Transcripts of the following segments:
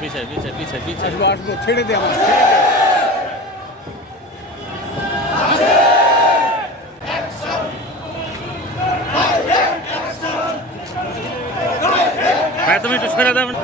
পিছায় পিছায় পিছায় পিছায় আসব আসব ছেড়ে দে আমার ছেড়ে দে। ভাই তুমি একটু ছেড়ে দেবেন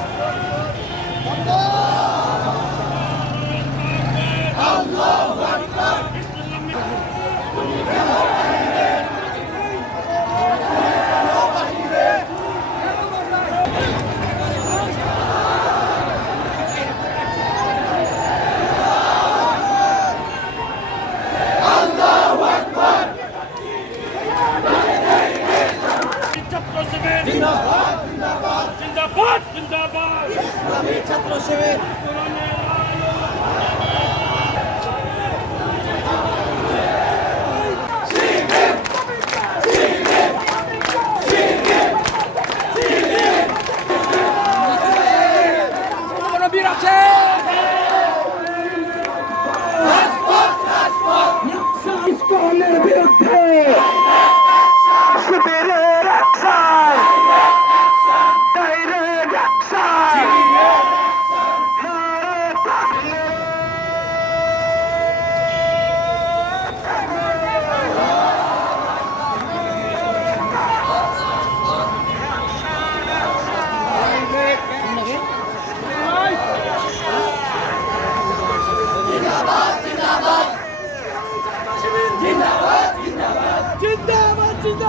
জিন্দাবাদ! জিন্দাবাদ বীর আছে। ইসকনের বিরুদ্ধে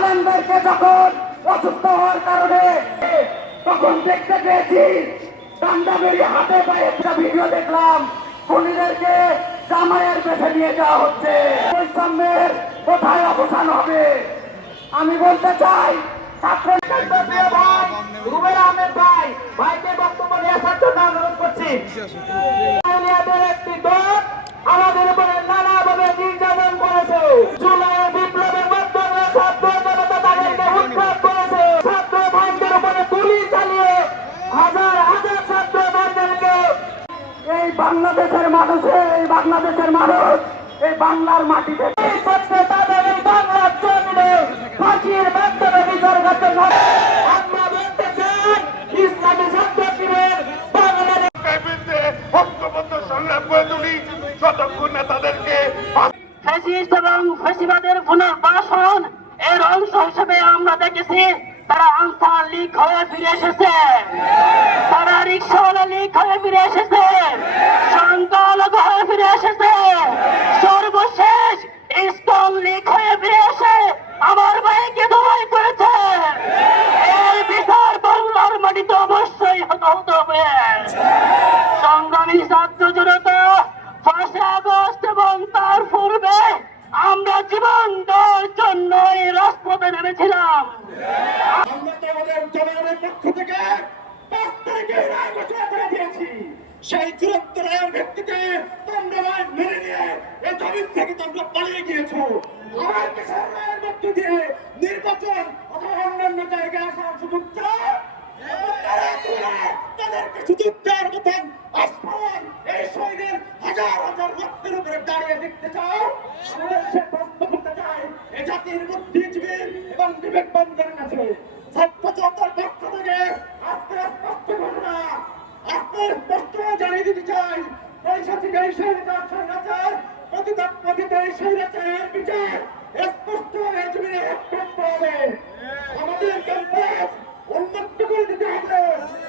আনন্দেরকে যখন অসুস্থ হওয়ার কারণে তখন দেখতে পেয়েছি, ডান্ডা বেরিয়ে হাতে পায়ে একটা ভিডিও দেখলাম, খুনিদেরকে জামাইয়ের বেছে নিয়ে যাওয়া হচ্ছে। বৈষম্যের কোথায় অবসান হবে? আমি বলতে চাই ভাইকে বক্তব্য নিয়ে আসার জন্য অনুরোধ করছি। বাংলাদেশের মানুষে এই বাংলাদেশের মানুষ এই বাংলার মাটিতে তাদের এই বাংলার জমিনে ফাঁসির মাধ্যমে বিচার করতে হবে। আমরা বলতে চাই ইসলামী ছাত্র শিবির বাংলাদেশ ঐক্যবদ্ধ সংগ্রাম করে তুলি যতক্ষণ না তাদেরকে ফ্যাসিস্ট এবং ফ্যাসিবাদের পুনর্বাসন এর অংশ হিসেবে আমরা দেখেছি। আনসার লীগ হয়ে ফিরে এসেছে। তারা রিক্সাওয়ালা লীগ হয়ে ফিরে এসেছে। সংখ্যালঘু হয়ে ফিরে এসেছে। সর্বশেষ ইস্কন লীগ হয়ে ফিরে এসে আমার ভাইকে দমাই করেছে। এই বিচার বাংলার মাটিতে অবশ্যই হতে হতে হবে। সংগ্রামী ছাত্র জনতা, পাঁচই আগস্ট এবং তার পূর্বে আমরা জীবন দেওয়ার জন্য এই রাজপথে নেমেছিলাম। পক্ষ থেকে পাঁচ তারিখে রায় ঘোষণা করে দিয়েছি। সেই চূড়ান্ত রায়ের ভিত্তিতে তোমরা মেনে নিয়ে এই জমিন থেকে তোমরা পালিয়ে গিয়েছো। আমার কিসের রায়ের এই শহীদের হাজার হাজার রক্তের উপরে দাঁড়িয়ে দেখতে চাও? কাছে স্বৈরাচারের বিচার এক করতে আমাদের ক্যাম্পাস উন্মুক্ত করে দিতে হবে।